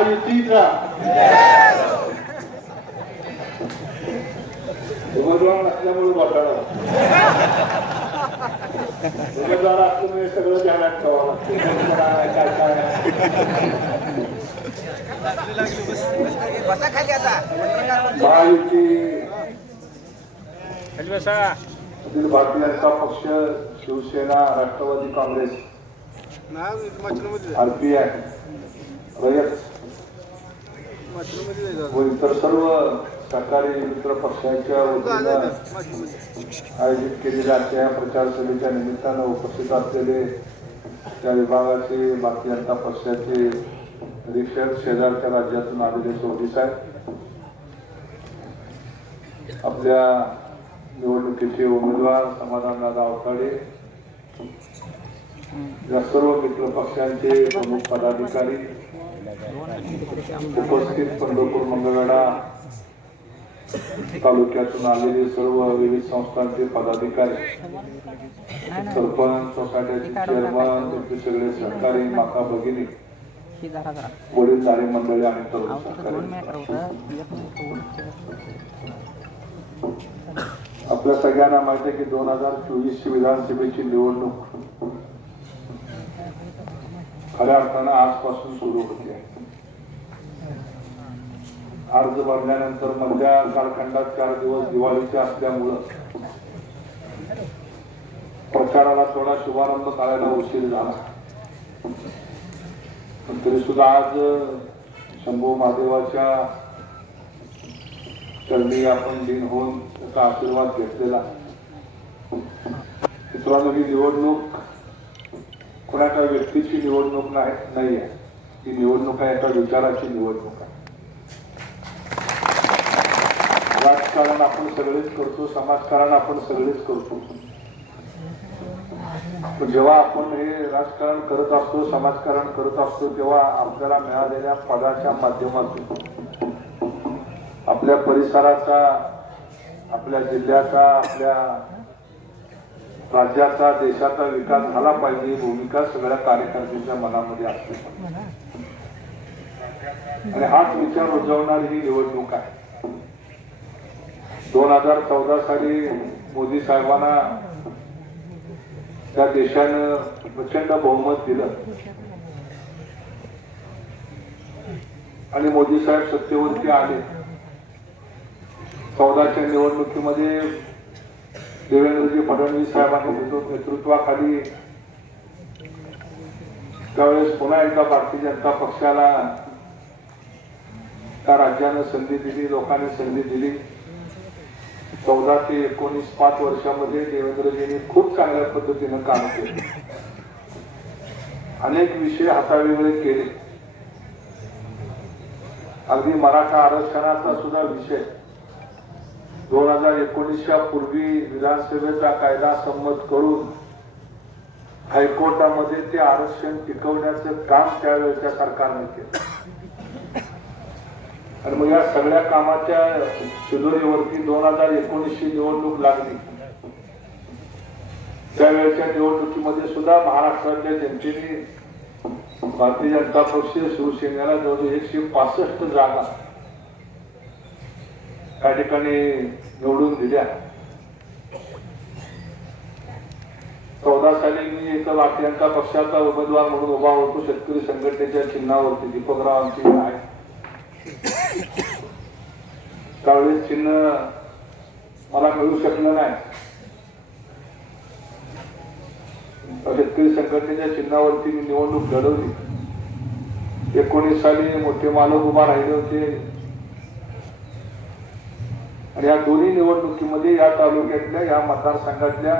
महायुतीचा उमेदवार नसल्यामुळे उमेदवार असल्यामुळे सगळं ध्यानात ठेवावं लागतं कोण काय काय महायुती भारतीय जनता पक्ष शिवसेना राष्ट्रवादी काँग्रेस आरपीआय रयत व इतर सर्व सरकारी मित्र पक्षांच्या वतीनं आयोजित केलेल्या आजच्या या प्रचार सभेच्या निमित्तानं उपस्थित असलेले त्या विभागाचे भारतीय जनता पक्षाचे अधीक्षक शेजारच्या राज्यातून आलेले चौधरी साहेब आपल्या निवडणुकीचे उमेदवार समाधानदादा अवताडे या सर्व मित्र पक्षांचे प्रमुख पदाधिकारी उपस्थित पंढरपूर मंगळवेढा तालुक्यातून आलेले सर्व विविध संस्थांचे पदाधिकारी सरपंच सोसायटीचे चेअरमन तुमचे सगळे सहकारी माता भगिनी वडील जरा मंडळी आणि तरुण सहकारी आपल्या सगळ्यांना माहिती आहे की दोन हजार चोवीसची विधानसभेची निवडणूक खऱ्या अर्थानं आजपासून सुरू होते. अर्ज भरल्यानंतर मधल्या कालखंडात चार दिवस दिवाळीचे असल्यामुळं प्रचाराला थोडा शुभारंभ करायला उशीर झाला. पण तरी सुद्धा आज शंभू महादेवाच्या चरणी आपण दिन होऊन त्याचा आशीर्वाद घेतलेला. मित्रांनो ही निवडणूक कोणाच्या व्यक्तीची निवडणूक नाही नाही आहे ही निवडणूक आहे एका विचाराची निवडणूक आहे. राजकारण आपण सगळेच करतो समाजकारण आपण सगळेच करतो. पण जेव्हा आपण हे राजकारण करत असतो समाजकारण करत असतो तेव्हा आपल्याला मिळालेल्या पदाच्या माध्यमातून आपल्या परिसराचा आपल्या जिल्ह्याचा आपल्या राज्याचा देशाचा विकास झाला पाहिजे भूमिका सगळ्या कार्यकर्त्यांच्या मनामध्ये असते. आणि हाच विचार रुजवणारी ही निवडणूक आहे. दोन हजार चौदा साली मोदी साहेबांना त्या देशानं प्रचंड बहुमत दिलं. आणि मोदी साहेब सत्तेवरती आले. चौदाच्या निवडणुकीमध्ये देवेंद्रजी फडणवीस साहेबांनी नेतृत्वाखाली त्यावेळेस पुन्हा एकदा भारतीय जनता पक्षाला त्या राज्यानं संधी दिली लोकांनी संधी दिली. चौदा ते एकोणीस पाच वर्षामध्ये देवेंद्रजींनी खूप चांगल्या पद्धतीनं काम केलं. अनेक विषय हातावेगळे केले. अगदी मराठा आरक्षणाचा सुद्धा विषय. दोन हजार एकोणीसच्या पूर्वी विधानसभेचा कायदा संमत करून हायकोर्टामध्ये ते आरक्षण टिकवण्याचं काम त्यावेळेच्या सरकारने केलं. आणि मग या सगळ्या कामाच्या शिदोरीवरती दोन हजार एकोणीसची निवडणूक लागली. त्यावेळेच्या निवडणुकीमध्ये सुद्धा महाराष्ट्रातल्या जनतेने भारतीय जनता पक्ष शिवसेनेला जवळजवळ एकशे पासष्ट जागा त्या ठिकाणी निवडून दिल्या. चौदा साली मी एका भारतीय जनता पक्षाचा उमेदवार म्हणून उभा होतो. शेतकरी संघटनेच्या चिन्हावरती दीपकरावांची आहे त्यावेळेस चिन्ह मला मिळू शकलं नाही. शेतकरी संघटनेच्या चिन्हावरती मी निवडणूक लढवली. एकोणीस साली मोठे मालक उभा राहिले होते. आणि या दोन्ही निवडणुकीमध्ये या तालुक्यातल्या या मतदारसंघातल्या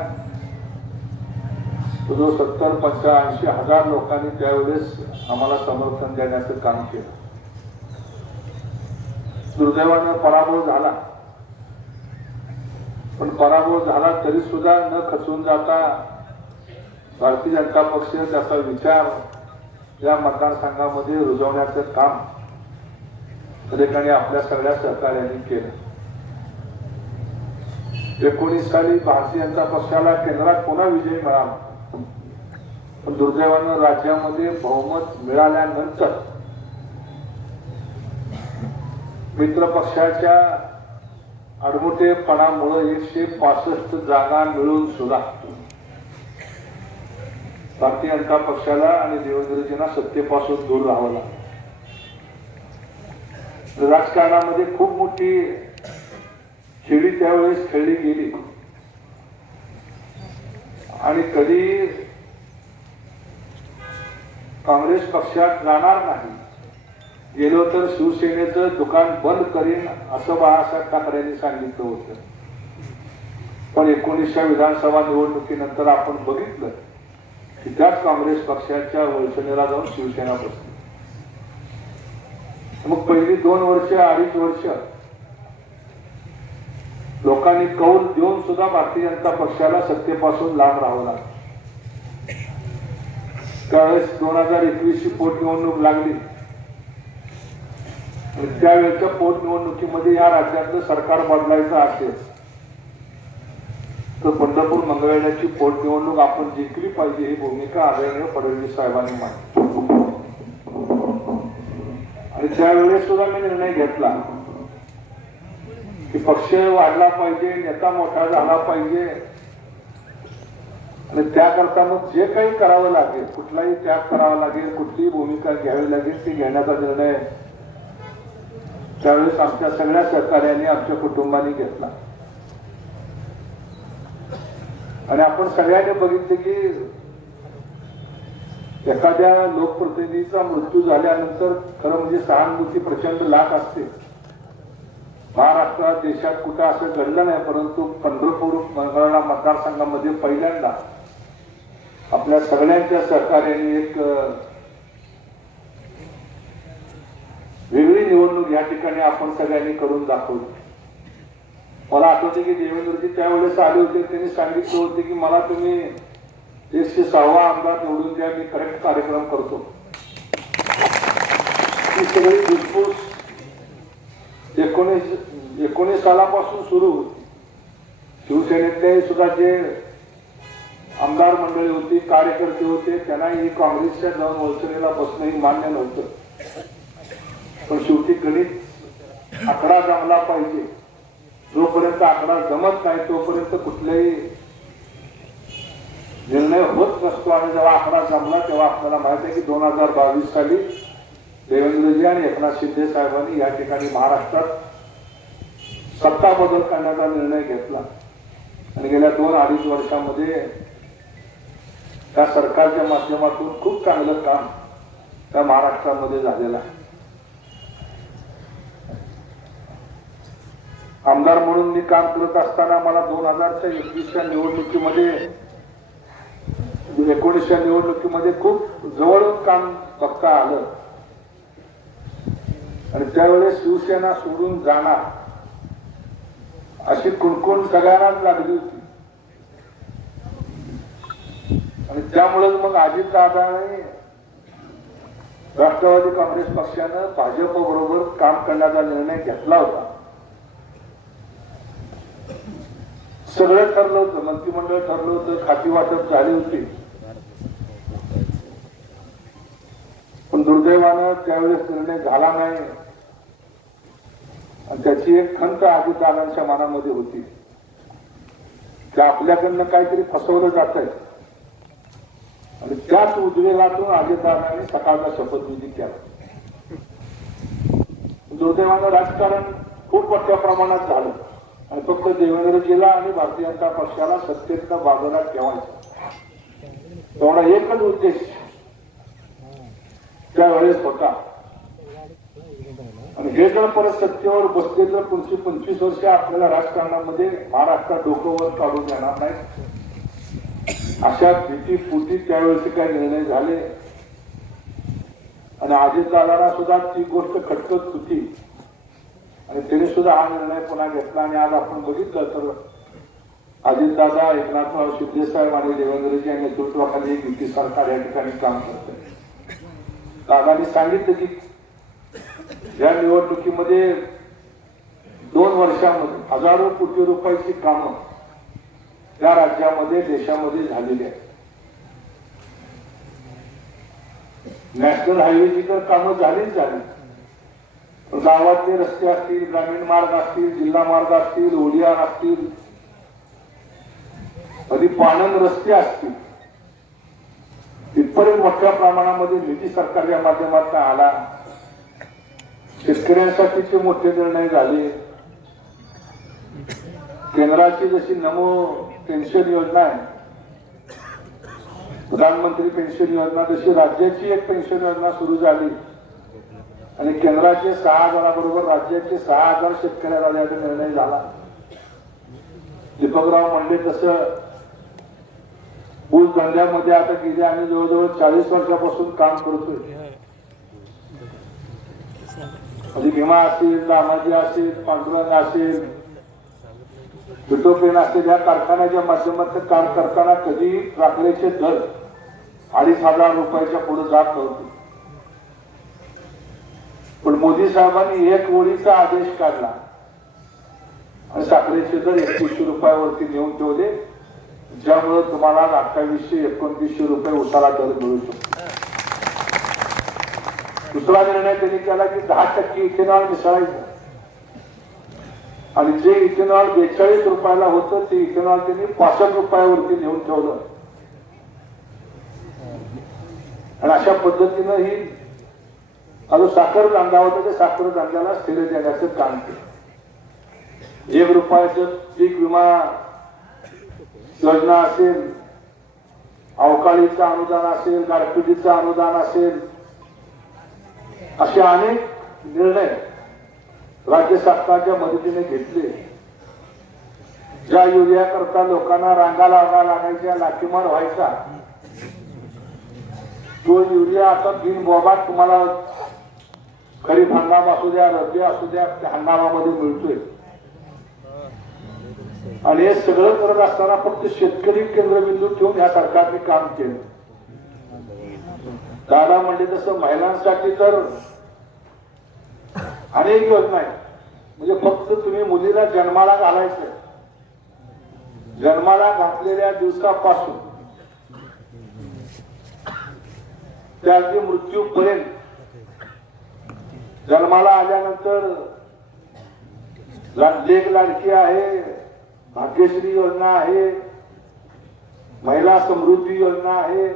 जो सत्तर पंच्याऐंशी हजार लोकांनी त्यावेळेस आम्हाला समर्थन देण्याचं काम केलं. दुर्दैवानं पराभव झाला. पण पराभव झाला तरी सुद्धा न खचून जाता भारतीय जनता पक्ष त्याचा विचार या मतदारसंघामध्ये रुजवण्याचं काम त्या ठिकाणी आपल्या सगळ्या सहकार्यांनी केलं. एकोणीस साली भारतीय जनता पक्षाला केंद्रात पुन्हा विजय मिळाला. पण दुर्दैवानं राज्यामध्ये बहुमत मिळाल्यानंतर मित्र पक्षाच्या अडमुटेपणामुळे एकशे पासष्ट जागा मिळून सुद्धा भारतीय जनता पक्षाला आणि देवेंद्रजींना सत्तेपासून दूर राहावं लागलं. राजकारणामध्ये खूप मोठी खेळी त्यावेळेस खेळली गेली. आणि कधी काँग्रेस पक्षात जाणार नाही गेलो तर शिवसेनेचं दुकान बंद करीन असं बाळासाहेब ठाकरेंनी सांगितलं होतं. पण एकोणीसच्या विधानसभा निवडणुकीनंतर आपण बघितलं की त्याच काँग्रेस पक्षाच्या वळसणीला जाऊन शिवसेना बसली. मग पहिली दोन वर्ष अडीच वर्ष लोकांनी कौल देऊन सुद्धा भारतीय जनता पक्षाला सत्तेपासून लांब राहावं लागलं. त्यावेळेस दोन हजार एकवीस ची पोटनिवडणूक लागली. त्यावेळेच्या पोटनिवडणुकीमध्ये या राज्यातलं सरकार बदलायचं असेल तर पंढरपूर मंगळवेढ्याची पोटनिवडणूक आपण जिंकली पाहिजे ही भूमिका आदरणीय फडणवीस साहेबांनी मांडली. आणि त्यावेळेस सुद्धा मी निर्णय घेतला की पक्ष वाढला पाहिजे नेता मोठा झाला पाहिजे. आणि त्याकरता मग जे काही करावं लागेल कुठलाही त्याग करावा लागेल कुठलीही भूमिका घ्यावी लागेल ती घेण्याचा निर्णय त्यावेळेस आमच्या सगळ्या सहकार्याने आमच्या कुटुंबाने घेतला. आणि आपण सगळ्यांनी बघितले की एखाद्या लोकप्रतिनिधीचा मृत्यू झाल्यानंतर खरं म्हणजे सहानुभूती प्रचंड लाख असते. महाराष्ट्रात देशात कुठं असं घडलं नाही परंतु पंढरपूर मंगळा मतदारसंघामध्ये पहिल्यांदा आपल्या सगळ्यांच्या सहकार्याने एक वेगळी निवडणूक या ठिकाणी आपण सगळ्यांनी करून दाखवली. मला आठवते की देवेंद्रजी त्यावेळेस आले होते त्यांनी सांगितले होते की मला तुम्ही एकशे सहावा आमदार निवडून द्या मी करेक्ट कार्यक्रम करतो. ही सगळी धुसफूस एकोणीस एकोणीस सालापासून सुरू होती. शिवसेनेतले सुद्धा जे आमदार मंडळी होती कार्यकर्ते होते त्यांनाही काँग्रेसच्या जाऊन वलसणीला बसणं ही मान्य नव्हतं. पण शेवटी गणित आकडा जमला पाहिजे. जोपर्यंत आकडा जमत नाही तोपर्यंत कुठल्याही निर्णय होत नसतो. आणि जेव्हा आकडा जमला तेव्हा आपल्याला माहीत आहे की दोन हजार बावीस साली देवेंद्रजी आणि एकनाथ शिंदे साहेबांनी या ठिकाणी महाराष्ट्रात सत्ता बदल करण्याचा निर्णय घेतला. आणि गेल्या दोन अडीच वर्षामध्ये त्या सरकारच्या माध्यमातून खूप चांगलं काम त्या महाराष्ट्रामध्ये झालेलं आहे. आमदार म्हणून मी काम करत असताना मला दोन हजारच्या एकवीसच्या निवडणुकीमध्ये एकोणीसच्या निवडणुकीमध्ये खूप जवळून काम बघता आलं. आणि त्यावेळेस शिवसेना सोडून जाणार अशी कुणकुण सगळ्यांनाच लागली होती. आणि त्यामुळे मग अजितदादाने राष्ट्रवादी काँग्रेस पक्षानं भाजप बरोबर काम करण्याचा निर्णय घेतला होता. सगळं ठरलं होतं मंत्रिमंडळ ठरलं होतं खाती वाटप झाली होती. पण दुर्दैवानं त्यावेळेस निर्णय झाला नाही. आणि त्याची एक खंत अजितदादांच्या मनामध्ये होती. की आपल्याकडनं काहीतरी फसवलं जात आहे आणि त्याच उद्वेगातून अजितदादांनी सकाळचा शपथविधी केला. दुर्दैवानं राजकारण खूप मोठ्या प्रमाणात झालं. आणि फक्त देवेंद्रजीला आणि भारतीय जनता पक्षाला सत्तेतनं बाजूला ठेवायचं. तेवढा एकच उद्देश. त्यावेळेस होता. आणि हे जर परत सत्तेवर बसले तर पुढची पंचवीस वर्ष आपल्याला राजकारणामध्ये महाराष्ट्रात डोकं वर काढून येणार नाही. अशा भीतीपुटी त्यावेळेचे काही निर्णय झाले? आणि अजितदादांना सुद्धा ती गोष्ट खटकत होती. आणि त्यांनी सुद्धा हा निर्णय पुन्हा घेतला आणि आज आपण बघितलं तर अजितदादा एकनाथराव शिंदे साहेब आणि देवेंद्रजी यांनी नेतृत्वाखाली युती सरकार या ठिकाणी काम करते. दादानी सांगितलं की या निवडणुकीमध्ये दोन वर्षामध्ये हजारो कोटी रुपयाची कामं या राज्यामध्ये देशामध्ये झालेली आहेत. नॅशनल हायवेची तर कामं झालीच झाली. गावातले रस्ते असतील ग्रामीण मार्ग असतील जिल्हा मार्ग असतील ओडिया असतील कधी पाणंद रस्ते असतील तिथपर्यंत मोठ्या प्रमाणामध्ये निधी सरकारच्या माध्यमातून आला. शेतकऱ्यांसाठीचे मोठे निर्णय झाले. केंद्राची जशी नमो पेन्शन योजना आहे प्रधानमंत्री पेन्शन योजना जशी राज्याची एक पेन्शन योजना सुरू झाली. आणि केंद्राचे सहा हजाराबरोबर राज्याचे सहा हजार शेतकऱ्याला द्यायचा निर्णय झाला. दीपकराव म्हणले तसं ऊस धंद्यामध्ये आता गेले आम्ही जवळजवळ चाळीस वर्षापासून काम करतोय. म्हणजे भीमा असेल लामाजी असेल पांडुरंग असेल विटोपेन असेल या कारखान्याच्या माध्यमातून काम करताना कधी राखल्याचे दर अडीच हजार रुपयाच्या पुढे जात नव्हते. पण मोदी साहेबांनी एक ओळीचा आदेश काढला. आणि साखरेचे दर एकवीसशे रुपयावरती नेऊन ठेवले. ज्यामुळे तुम्हाला अठ्ठावीसशे एकोणतीसशे रुपये उसाला दर मिळू शकतो. दुसरा निर्णय त्यांनी केला की दहा टक्के इथेनॉल मिसळायचं. आणि जे इथेनॉल बेचाळीस रुपयाला होतं ते इथेनॉल त्यांनी पासष्ट रुपयावरती नेऊन ठेवलं. आणि अशा पद्धतीनं ही आता साखर धंदा होता त्या साखर धंद्याला स्थिर देण्याचं काम केलं. एक रुपयाचं पीक विमा योजना असेल अवकाळीचं अनुदान असेल गारपिटीचं अनुदान असेल असे अनेक निर्णय राज्य सरकारच्या मदतीने घेतले. ज्या युरिया करता लोकांना रांगा लावा लागायच्या लाठीमार व्हायचा तो युरिया आता बिन बोबात तुम्हाला खरीप हंगाम असू द्या रब्बी असू द्या त्या हंगामामध्ये मिळतोय. आणि हे सगळं करत असताना फक्त शेतकरी केंद्रबिंदू ठेवून ह्या सरकारने काम केलं. दादा म्हणजे तसं महिलांसाठी तर अनेक योजना आहेत. म्हणजे फक्त तुम्ही मुलीला जन्माला घालायचं जन्माला घातलेल्या दिवसापासून. त्या अगदी मृत्यूपर्यंत जन्माला आल्यानंतर ला- लेख लाडकी आहे भाग्यश्री योजना आहे महिला समृद्धी योजना आहे.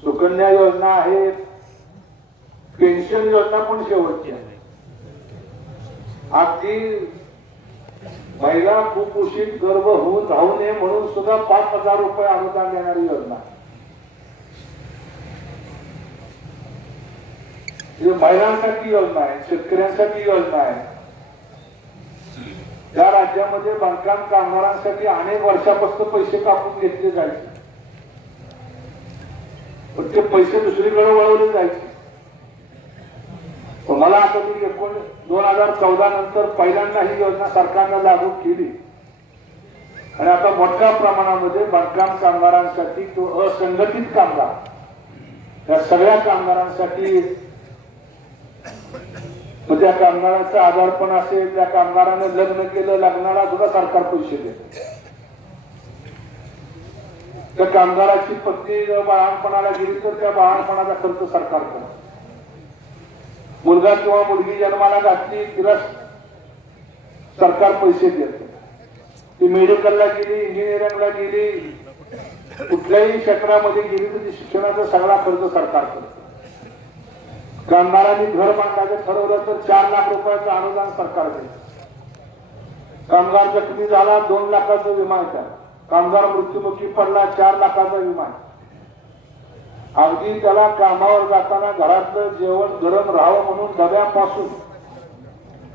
सुकन्या योजना आहे. पेन्शन योजना पण शेवटची आहे. अगदी महिला कुपोषित गर्भ होऊन राहू नये म्हणून सुद्धा पाच हजार रुपये अनुदान देणारी योजना आहे. महिलांसाठी योजना आहे शेतकऱ्यांसाठी योजना आहे. त्या राज्यामध्ये बांधकाम कामगारांसाठी अनेक वर्षापासून पैसे कापून घेतले जायचे. पण ते पैसे दुसरीकडे वळवले जायचे. मला आता मी एकोण दोन हजार चौदा नंतर पहिल्यांदा ही योजना सरकारनं लागू केली. आणि आता मोठ्या प्रमाणामध्ये बांधकाम कामगारांसाठी तो असंघटित कामगार. या सगळ्या कामगारांसाठी मग त्या कामगाराचं आजारपण असेल त्या कामगारानं लग्न केलं लग्नाला सुद्धा सरकार पैसे देत. त्या कामगाराची पत्नी जर बाळणपणाला गेली तर त्या बाळणपणाचा खर्च सरकार करत मुलगा किंवा मुलगी जन्माला घातली तिला सरकार पैसे देत. ती मेडिकलला गेली इंजिनिअरिंगला गेली कुठल्याही क्षेत्रामध्ये गेली तर शिक्षणाचा सगळा खर्च सरकार करते कामगारांनी घर बांधायचं ठरवलं तर चार लाख रुपयाचं अनुदान सरकार देईल. कामगार जखमी झाला दोन लाखाचा विमा आहे कामगार मृत्युमुखी पडला चार लाखाचा विमा अगदी त्याला कामावर जाताना घरातलं जेवण गरम राहावं म्हणून डब्यापासून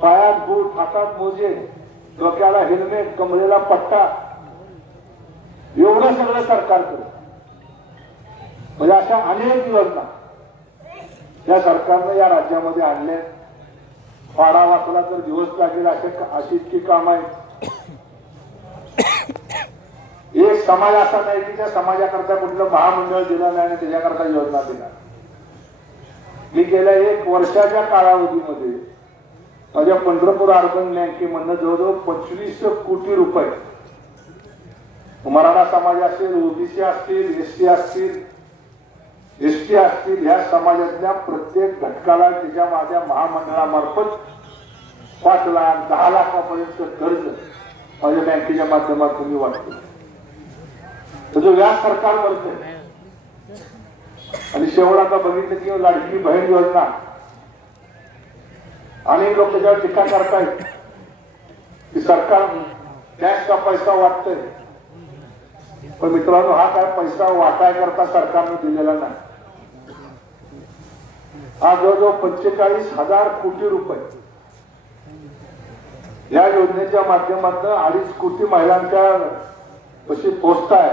पायात बूट हातात मोजे डोक्याला हेल्मेट कमरेला पट्टा एवढं सगळं सरकार करत म्हणजे अशा अनेक योजना या सरकारनं या राज्यामध्ये आणल्या फाडा वाचला तर दिवस लागेल असे अशी इतकी काम आहे एक समाज असा नाही की त्या समाजाकरता कुठलं महामंडळ दिलं नाही आणि त्याच्याकरता योजना दिला मी गेल्या एक वर्षाच्या कालावधीमध्ये माझ्या पंढरपूर अर्बन बँकेमधनं जवळजवळ पंचवीस कोटी रुपये मराठा समाज असेल ओबीसी असतील एसटी असतील एस टी असतील ह्या समाजातल्या प्रत्येक घटकाला त्याच्या माझ्या महामंडळामार्फत पाच लाख दहा लाखापर्यंत कर्ज माझ्या बँकेच्या माध्यमातून मी वाटतो त्याचं व्याज सरकार भरतंय आणि शेवट आता बघितलं की लाडकी बहीण योजना अनेक लोक त्याच्यावर टीका करतायत की सरकार टॅक्सचा पैसा वाटतंय पण मित्रांनो हा काय पैसा वाटाय करता सरकारने दिलेला नाही. आज जवळजवळ पंचेचाळीस हजार कोटी रुपये. या योजनेच्या माध्यमातून अडीच कोटी महिलांच्या कशी पोचताय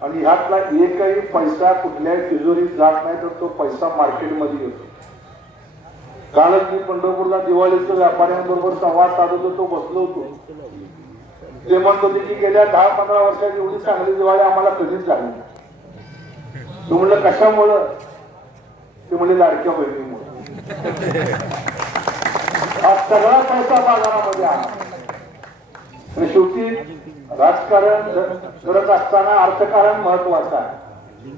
आणि ह्यातला एकही पैसा कुठल्याही तिजोरीत जात नाही तर तो पैसा मार्केटमध्ये येतो. कालच मी पंढरपूरला दिवाळीच्या व्यापाऱ्यांबरोबर संवाद साधत होतो बसलो होतो. ते म्हणत होते की गेल्या दहा पंधरा वर्षात एवढी चांगली दिवाळी आम्हाला कधीच झाली नाही. म्हणलं कशामुळं? ते म्हणजे लाडक्या बहिणीमुळे हा सगळा पैसा बाजारामध्ये आला आणि शेवटी राजकारण करत असताना अर्थकारण महत्वाचं आहे.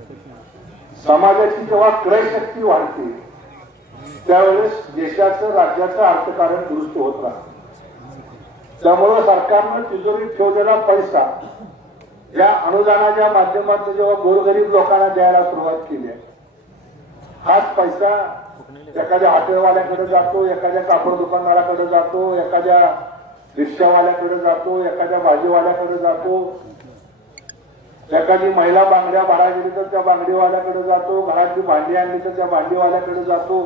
समाजाची जेव्हा क्रयशक्ती वाढते त्यावेळेस देशाचं राज्याचं अर्थकारण दुरुस्त होत राहत. त्यामुळं सरकारनं तिजोरीत ठेवलेला पैसा या अनुदानाच्या माध्यमातून जेव्हा गोरगरीब लोकांना द्यायला सुरुवात केली आहे हाच पैसा एखाद्या हॉटेलवाल्याकडे जातो एखाद्या कापड दुकानदाराकडे जातो एखाद्या रिक्षावाल्याकडे जातो एखाद्या भाजीवाल्याकडे जातो. एखादी महिला बांगड्या भाडा गेली तर त्या बांगडीवाल्याकडे जातो घरातली भांडी आणली तर त्या भांडीवाल्याकडे जातो.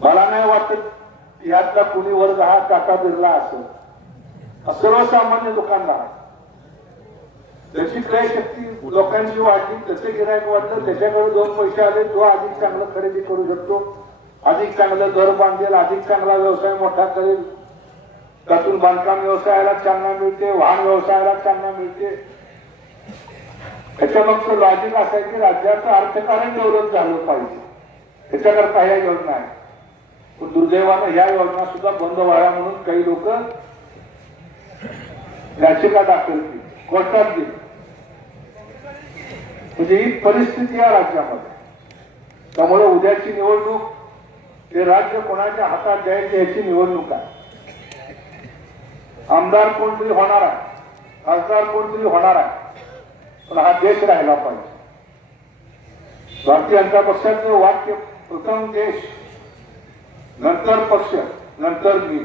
मला नाही वाटत यातला कुणी वर्ग हा टाटा बिरला असेल. सर्वसामान्य दुकानदार त्याची क्रयशक्ती लोकांची वाढली त्याचं गिरायक वाढलं. त्याच्याकडे दोन पैसे आले तो अधिक चांगलं खरेदी करू शकतो. अधिक चांगलं घर बांधेल अधिक चांगला व्यवसाय मोठा करेल. त्यातून बांधकाम व्यवसायाला चालना मिळते वाहन व्यवसायाला चालना मिळते. त्याच्या मागचं लॉजिक असं आहे की राज्याचं अर्थकारण डेव्हलप झालं पाहिजे. त्याच्याकरता ह्या योजना आहे. पण दुर्दैवानं ह्या योजना सुद्धा बंद व्हाव्या म्हणून काही लोक याचिका दाखल केली. कोर्टात गेली. म्हणजे ही परिस्थिती या राज्यामध्ये. त्यामुळे उद्याची निवडणूक हे राज्य कोणाच्या हातात द्यायची याची निवडणूक आहे. आमदार कोणतरी होणार आहे खासदार कोणतरी होणार आहे पण हा देश राहिला पाहिजे. भारतीय जनता पक्षाचं वाक्य प्रथम देश नंतर पक्ष नंतर मी.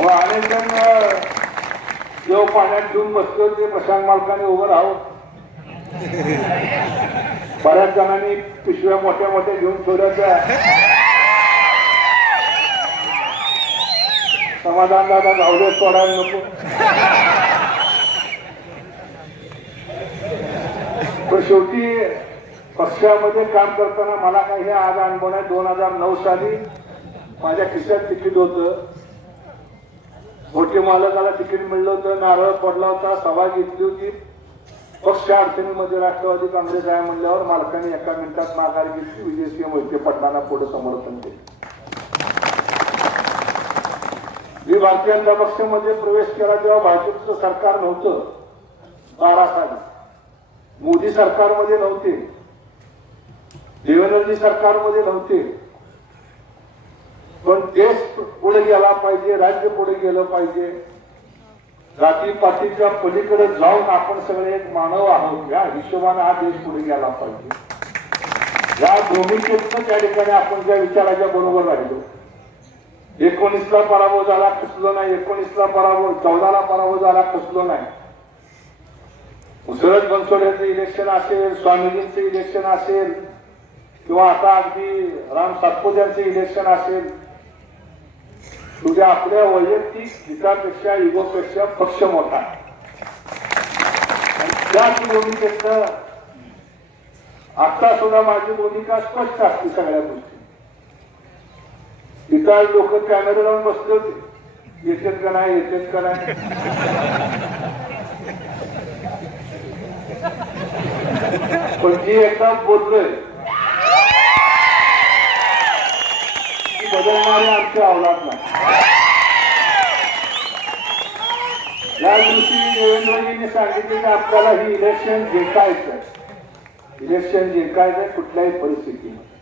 अनेक जण जेव्हा पाण्यात घेऊन बसतो ते प्रशांत मालकाने उभं राहावं बऱ्याच जणांनी पिशव्या मोठ्या मोठ्या घेऊन सोडायच्या समाधान दादा गावले सोडायला नको. पण शेवटी पक्षामध्ये काम करताना मला काही हे आज अनुभव नाही. दोन हजार नऊ साली माझ्या खिशात तिकीट होतं. मोठे मालकाला तिकीट मिळलं होतं. नारळ पडला होता. सभा घेतली होती. पक्ष अडचणीमध्ये राष्ट्रवादी काँग्रेस आहे म्हणल्यावर मालकाने एका मिनिटात माघार घेतली. विजयसिंह मोहिते पाटलांना पुढे समर्थन केले. मी भारतीय जनता पक्षामध्ये प्रवेश केला तेव्हा भाजपचं सरकार नव्हतं. बारा साली. मोदी सरकारमध्ये नव्हते. देवेंद्रजी सरकारमध्ये नव्हते. पण देश पुढे गेला पाहिजे राज्य पुढे गेलं पाहिजे. जाती पातीच्या पलीकडे जाऊन आपण सगळे एक मानव आहोत. या हिशोबाने हा देश पुढे गेला पाहिजे. या भूमिकेतनं त्या ठिकाणी आपण ज्या विचाराच्या बरोबर राहिलो. एकोणीसला पराभव झाला खचलो नाही. एकोणीसला पराभव चौदाला पराभव झाला खचलो नाही. मुसरत बनसोड्याचं इलेक्शन असेल स्वामीजींचं इलेक्शन असेल किंवा आता अगदी राम सातपुत्यांचं इलेक्शन असेल तुझ्या आपल्या वैयक्तिक हितापेक्षा युगोपेक्षा पक्ष मोठा. आणि त्याच भूमिकेतनं आता सुद्धा माझी भूमिका स्पष्ट असते सगळ्या गोष्टी. इतर लोक कॅमेरा लावून बसले होते येतात का नाही येतात का नाही? पण जी एकदा बोललोय बदलणारे आमच्या अवलाद नाही. या दिवशी देवेंद्रजींनी सांगितले की आपल्याला ही इलेक्शन जिंकायचं इलेक्शन जिंकायचं कुठल्याही परिस्थितीमध्ये.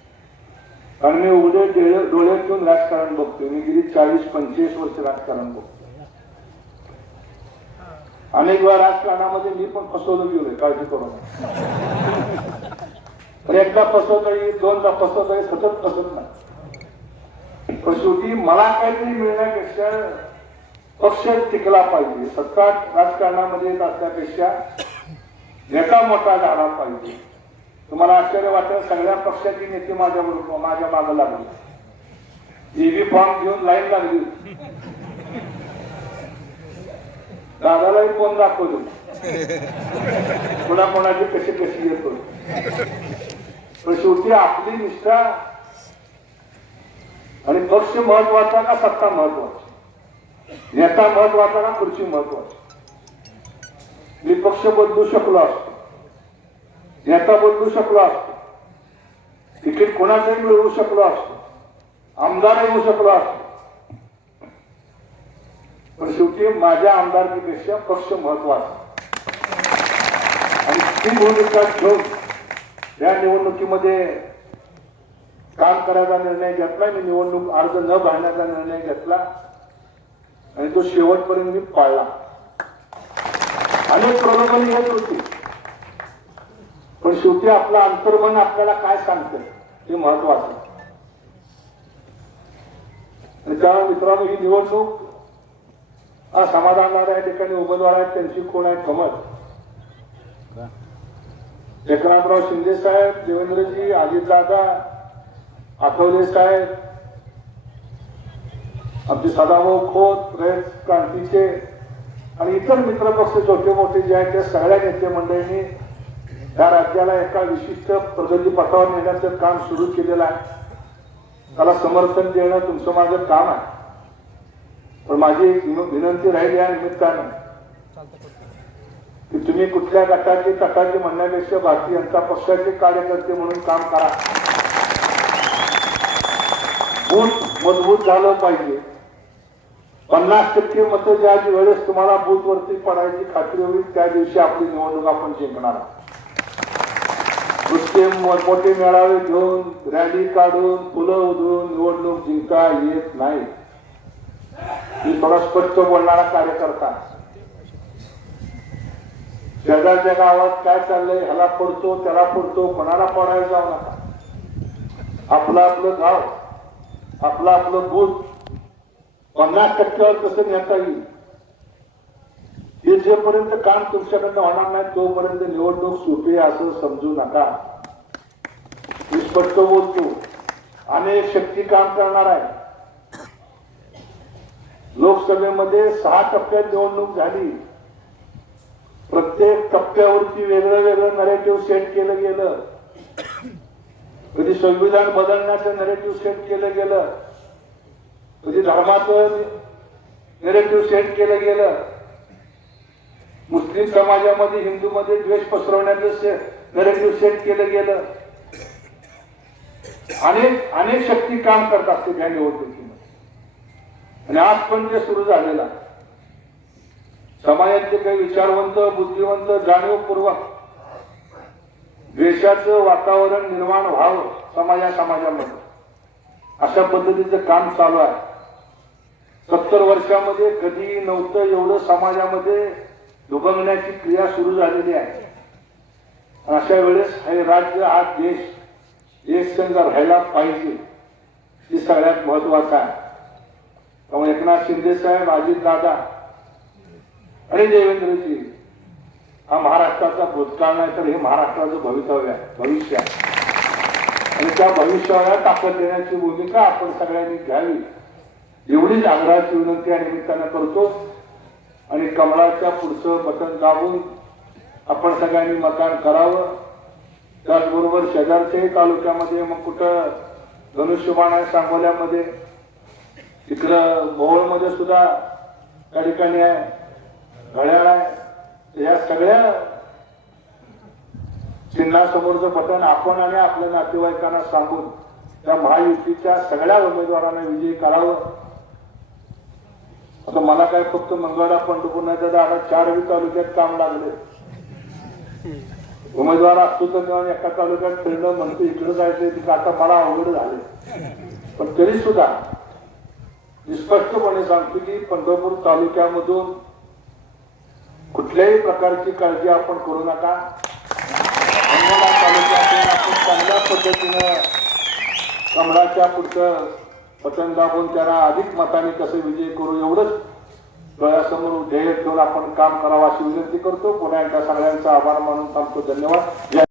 कारण मी उघडे डोळे डोळ्यातून राजकारण बघतोय. मी गेली चाळीस पंचवीस वर्ष राजकारण बघतो अनेक वेळा राजकारणामध्ये मी पण फसवलं गेलोय काळजी करू नका. एकदा फसवता येईल दोनदा फसवता येईल सतत फसत नाही. कसोटी मला काहीतरी मिळण्यापेक्षा पक्ष टिकला पाहिजे. सत्ता राजकारणामध्ये येत असल्यापेक्षा नेता मोठा झाला पाहिजे. तुम्हाला आश्चर्य वाटत सगळ्या पक्षाची नेते माझ्याबरोबर माझ्या मागे लागली. ईव्ही फॉर्म घेऊन लाईन लागली. दादालाही फोन दाखवतो. कुणा कोणाची कशी कशी येतो पण शेवटी आपली निष्ठा आणि पक्ष महत्त्वाचा का सत्ता महत्वाची? नेता महत्त्वाचा का खुर्ची महत्वाची? मी पक्ष बदलू शकलो असतो. नेता बदलू शकलो असतो. तिकीट कोणाचंही मिळवू शकलो असतो. आमदार येऊ शकलो असतो. पण शेवटी माझ्या आमदारकीपेक्षा पक्ष महत्त्वाचा. आणि ती भूमिका घेऊन या निवडणुकीमध्ये काम करायचा निर्णय घेतला मी निवडणूक अर्ज न भरण्याचा निर्णय घेतला आणि तो शेवटपर्यंत मी पाळला. अनेक प्रलोभन येत होती. पण शेवटी आपलं अंतर्मन आपल्याला काय सांगतं हे महत्वाचं आणि त्या मित्रांनो ही निवडणूक हा समाधानदार या ठिकाणी उमेदवार आहेत त्यांची कोण आहे कमल एकनाथराव शिंदे साहेब देवेंद्रजी अजितदादा आठवले काय? आमचे सदाभाऊ हो, खोत रयत क्रांतीचे आणि इतर मित्रपक्ष छोटे मोठे जे आहेत त्या सगळ्या नेते मंडळींनी या राज्याला एका विशिष्ट प्रगती पथावर नेण्याचं काम सुरू केलेलं आहे. त्याला समर्थन देणं तुमचं माझं काम आहे. पण माझी विनंती राहील या निमित्तानं की तुम्ही कुठल्या गटाचे तटाचे म्हणण्यापेक्षा भारतीय जनता पक्षाचे कार्यकर्ते म्हणून काम करा. बूथ मजबूत झालं पाहिजे. पन्नास टक्के मतं ज्या वेळेस तुम्हाला बूथ वरती पडायची खात्री होईल त्या दिवशी आपली निवडणूक आपण जिंकणार नुसते मोठे मेळावे घेऊन रॅली काढून फुलं उधळून निवडणूक जिंकता येत नाही. मी थोडा स्पष्ट बोलणारा कार्यकर्ता. शेजारच्या गावात काय चाललंय ह्याला पडतो त्याला पडतो कोणाला पडायला जाऊ नका. आपलं आपलं गाव. आपलं आपलं बूथ पन्नास टक्क्यावर कसं नेता येईल? हे जेपर्यंत काम तुमच्याकडनं होणार नाही तोपर्यंत निवडणूक सोपी आहे असं समजू नका. मी स्पष्ट बोलतो. अनेक शक्ती काम करणार आहे. लोकसभेमध्ये सहा टप्प्यात निवडणूक झाली. प्रत्येक टप्प्यावरती वेगळं वेगळं नरेटिव्ह सेट केलं गेलं. कधी संविधान बदलण्याचं नरेटिव्ह सेट केलं गेलं कधी धर्माचं नेरेटिव्ह सेट केलं गेलं मुस्लिम समाजामध्ये हिंदूमध्ये द्वेष पसरवण्याचं नेरेटिव्ह सेट केलं गेलं. अनेक अनेक शक्ती काम करत असते त्या निवडणुकीमध्ये आणि आज पण ते सुरू झालेलं समाजातले काही विचारवंत बुद्धिवंत जाणीवपूर्वक द्वेषाचं वातावरण निर्माण व्हावं समाजा समाजामध्ये. अशा पद्धतीचं काम चालू आहे. सत्तर वर्षामध्ये कधी नव्हतं एवढं समाजामध्ये दुभंगण्याची क्रिया सुरू झालेली आहे. अशा वेळेस हे राज्य हा देश एक संघ राहायला पाहिजे हे सगळ्यात महत्वाचं आहे. त्यामुळे एकनाथ शिंदे साहेब अजित दादा आणि देवेंद्रजी हा महाराष्ट्राचा भूतकाळ नाही तर हे महाराष्ट्राचं भवितव्य आहे भविष्य आहे. आणि त्या भविष्याला ताकद देण्याची भूमिका आपण सगळ्यांनी घ्यावी. एवढीच आग्रहाची विनंती या निमित्तानं करतो. आणि कमळाच्या पुढचं बटन दाबून आपण सगळ्यांनी मतदान करावं. त्याचबरोबर शेजारच्याही तालुक्यामध्ये मग कुठं धनुष्यबाण आहे सांगोल्यामध्ये तिकडं मोहोळमध्ये सुद्धा त्या ठिकाणी आहे घड्याळ आहे. या सगळ्या चिन्हासमोरचं बटन आपण आणि आपल्या नातेवाईकांना सांगून त्या महायुतीच्या सगळ्या उमेदवारांना विजयी करावं. आता मला काय फक्त मंगळवार पंढरपूरच्या दादा चारही तालुक्यात काम लागले. उमेदवार असतो तर एका तालुक्यात फिरणं म्हणतो इकडं जायचं तिकडं आता मला अवघड झाले. पण तरी सुद्धा मी स्पष्टपणे सांगतो की पंढरपूर तालुक्यामधून कुठल्याही प्रकारची काळजी आपण करू नका. तालुक्यातून आपण चांगल्या पद्धतीनं कमळाच्या पुढचं पतन दाबून त्याला अधिक मताने कसं विजय करू एवढंच डोळ्यासमोर ध्येय ठेवून आपण काम करावं अशी विनंती करतो. पुन्हा एकदा सगळ्यांचा आभार मानून थांबतो. धन्यवाद.